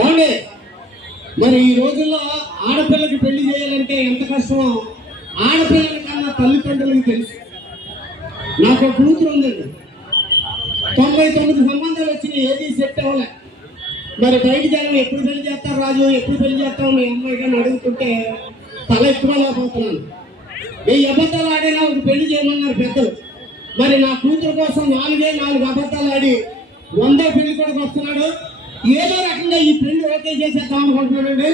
ఏమండి, మరి ఈ రోజుల్లో ఆడపిల్లకి పెళ్లి చేయాలంటే ఎంత కష్టమో ఆడపిల్లల కన్నా తల్లిదండ్రులకు తెలుసు. నాకు కూతురు ఉందండి, 99 సంబంధాలు వచ్చినాయి, ఏది సెట్ అవ్వలే. మరి బయట జనం ఎప్పుడు పెళ్లి చేస్తారు రాజు, ఎప్పుడు పెళ్లి చేస్తావు మీ అమ్మాయి కానీ అడుగుతుంటే తల ఎత్తుకోలేకపోతున్నాను. 1000 అబద్ధాలు ఆడినా ఒక పెళ్లి చేయమన్నారు పెద్దలు. మరి నా కూతురు కోసం 4 అబద్ధాలు ఆడి 100 పెళ్లి కొడుకు వస్తున్నాడు. ఏదో రకంగా ఈ పెళ్లి ఓకే చేసేద్దాం అనుకుంటున్నాడండి.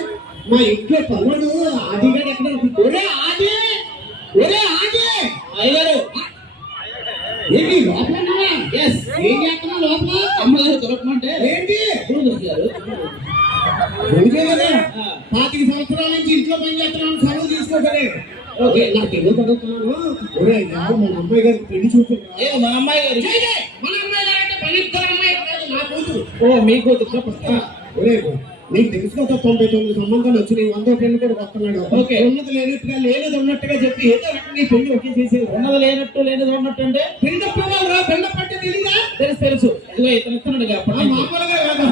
మా ఇంట్లో తమ్ముడు ఆదిగాడు ఎక్కడ ఒరే ఆది అయ్యారు ఏంటి లోపల ఏం చేస్తున్నా లోపల అమ్మగారు దొరకమంటే ఏంటి దొరికారు. 25 సంవత్సరాల నుంచి ఇంట్లో పని చేస్తున్నాను, సెలవు తీసుకోకలే. ఓకే, నాకు ఎందుకు చదువుతున్నాను. మన అమ్మాయి గారికి పెళ్లి చూపుతున్నా. మన అమ్మాయి గారు అంటే పనిద్దరు అమ్మాయి కాదు, నా కూతురు. ఓ మీ కూతురు చెప్పండి. నీకు తెలుసు కదా 99 సంబంధాలు వచ్చినాయి, 100 పెళ్లి కూడా వస్తున్నాడు. ఓకే, ఉన్నది లేనట్టుగా లేనిది ఉన్నట్టుగా చెప్పి ఏదో రకంగా పెళ్లి ఒకే చేసేది. ఉన్నది లేనట్టు లేనిది ఉన్నట్టు అంటే పెళ్లి పిల్లలు పెళ్లి పట్టే తెలీదా? తెలుసు. ఇదిగో ఇతను ఇస్తున్నాడు మామూలుగా కాదు.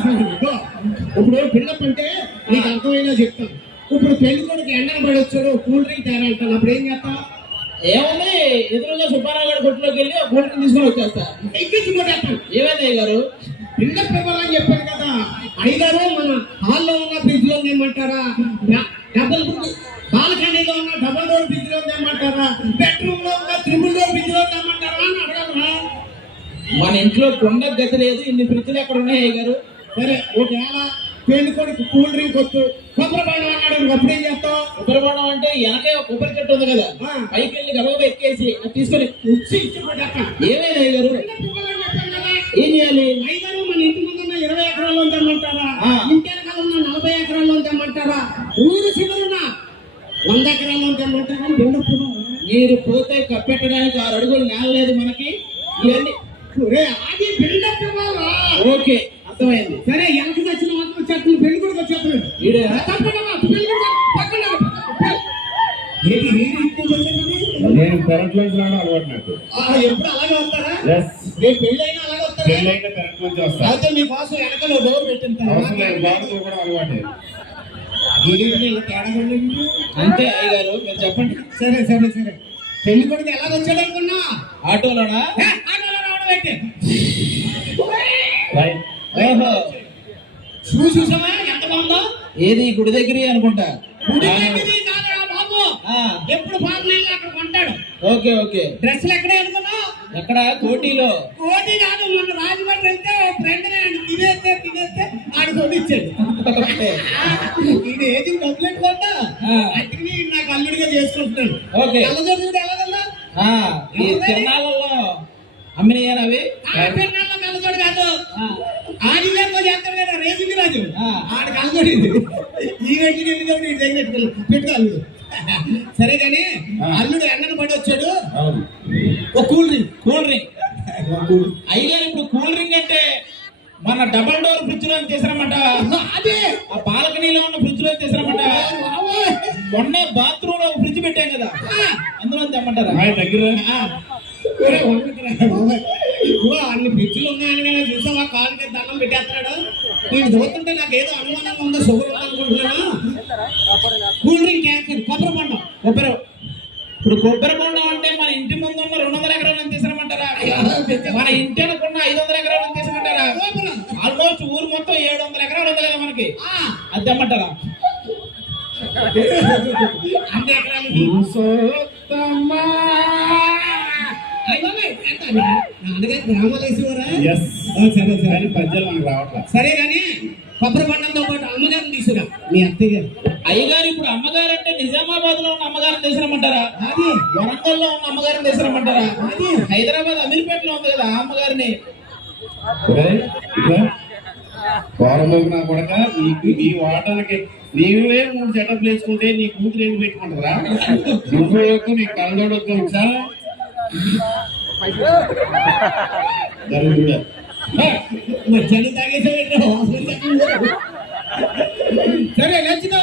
ఇప్పుడు పిల్లప్ అంటే నీకు అర్థమైనా చెప్తాను. ఇప్పుడు పెళ్లి కొడుకు ఎండన పడి వచ్చాడు, కూల్ డ్రింక్ తయారంటాను, అప్పుడు ఏం చేస్తా? ఏముంది, ఎదురుగా సుబ్బారావు గారి కొట్టులోకి వెళ్ళి కూల్ డ్రింక్ తీసుకొని వచ్చేస్తా. ఎక్కించుకుంటాను. ఏమైంది గారు పిల్లప్ ఇవ్వాలని చెప్పాను కదా. అయ్యగారు మన హాల్లో ఉన్న ఫ్రిడ్జ్ లో ఏమంటారా, డబుల్ బాల్కనీలో ఉన్న డబుల్ డోర్ ఫ్రిడ్జ్ లో ఏమంటారా, బెడ్రూమ్ లో ఉన్న త్రిబుల్ డోర్ ఫ్రిడ్జ్ లో ఏమంటారా అని అడగలరా? మన ఇంట్లో కొండ గతి లేదు, ఇన్ని ఫ్రిడ్జ్లు ఎక్కడ ఉన్నాయి అయ్యగారు? సరే, ఒకవేళ పెళ్లి కొడుకు కూల్ డ్రింక్ వచ్చు, కొబ్బరి బాణం అన్నాడు, అప్పుడు ఏం చేస్తావు? కొబ్బరి బాణం అంటే వెనకే కొబ్బరి చెట్టు ఉంది కదా, పైకి వెళ్ళి గర్భ ఎక్కేసి తీసుకొని ఏమైనా అయ్యారు ఏం చేయాలి? అయ్యారు మన ఇంటి ముందు 20 ఎకరాల్లో తెమ్మంటారా, ఇంటి వెనకాల 40 ఎకరాల్లో తెమ్మంటారా, ఊరు చివరున 100 ఎకరాల్లో తెమ్మంటారా? మీరు పోతే కప్పెట్టడానికి 6 అడుగులు నేల లేదు మనకి. ఇవన్నీ అది బిల్డప్ ఇవ్వాలా? ఓకే, అర్థమైంది. సరే, ఎంత వచ్చిన మాత్రం చెట్లు పెళ్లి కూడా చెప్పలేదు. నేను కరెంట్ లైన్స్ రావడం అలవాటు నాకు. ఎప్పుడు అలాగే వస్తారా? నేను పెళ్లి అయినా అలాగే వస్తారా? పెళ్లి అయితే కరెంట్ నుంచి వస్తా. అయితే మీ కోసం వెనకాల డోర్ పెట్టింది అలవాటే. అంతే అయ్యగారు, మీరు చెప్పండి. సరే, పెళ్లి కొడుకు ఎలా వచ్చాడు అనుకున్నా? ఆటోలోనా? ఆటోలో రావడం అయితే చూసావా ఎంత బాగుందో? ఏది గుడి దగ్గర అనుకుంటా. గుడి దగ్గర కాదురా బాబు, ఎప్పుడు ఫారెన్ అక్కడ కొంటాడు. ఓకే, డ్రెస్సులు ఎక్కడే అనుకున్నా? ఎక్కడ? కోటిలో. కోటి కాదు, మొన్న రాజమండ్రి వెళ్తే ఫ్రెండ్ తినేస్తే ఆడు కొనిచ్చాడు. ఇది ఏది డబ్బులు కొంటా అక్కడికి నాకు అల్లుడిగా చేసుకుంటున్నాడు. ఓకే, కళ్ళజోడు ఎలాగల్లా తిరణాలలో అమ్మినయ్యారు అవి. తిరణాల్లో కళ్ళజోడు కాదు, ఆదివారం చేస్తారు కదా రేసింది రాజు, ఆడ కలగొడింది. ఈ గంటకి వెళ్ళి దగ్గర పెట్టుకోవాలి. సరే కానీ అల్లుడు ఎండను పడి వచ్చాడు, ఒక కూల్ డ్రింక్. అయ్యారు ఇప్పుడు కూల్ డ్రింక్ అంటే మన డబల్ డోర్ ఫ్రిడ్జ్ లో తీసారన్నమాట. అదే ఆ బాల్కనీలో ఉన్న ఫ్రిడ్జ్ లో తీసారన్నమాట. మొన్న బాత్రూమ్ లో ఫ్రిడ్జ్ పెట్టాం కదా, అందులో తెమ్మంటారా? అన్ని ఫ్రిడ్జ్లు ఉన్నాయని చూసావా? కాలుకి దండం పెట్టేస్తున్నాడు. నేను చూస్తుంటే నాకు ఏదో అనుమానంగా ఉందో, షుగర్ అనుకుంటున్నాను. కూల్ డ్రింక్ క్యాన్సర్, కొబ్బరి బొండం. ఇప్పుడు కొబ్బరి బొండం అంటే మన ఇంటి ముందు ఉన్న 200 ఎకరాలను తీసారమంటారా? మన ఇంటి అనుకున్న 500 ఎకరాలను తీసామంటారా? ఆల్మోస్ట్ ఊరు మొత్తం 700 ఎకరాలు ఉంది కదా మనకి, అది తెమ్మంటారా? అన్ని ఎకరాలు సరే కానీ కొబ్బరి బండంతో పాటు అమ్మగారిని తీసుకురా, మీ అత్తయ్య గారు. అయ్యగారు ఇప్పుడు అమ్మగారు అంటే నిజామాబాద్ లో ఉన్న అమ్మగారిని తీసుకురమ్మంటారా? వరంగల్ లో ఉన్న అమ్మగారిని తీసుకురమ్మంటారా? హైదరాబాద్ అమీర్పేటలో ఉంది కదా ఆ అమ్మగారిని. నీ వాటానికి నీవే 3 సెటప్ వేసుకుంటే నీ కూతురు ఏమి పెట్టుకుంటారా? నువ్వు వద్దు, నీ కళ్ళొద్దు. సరే, నచ్చిన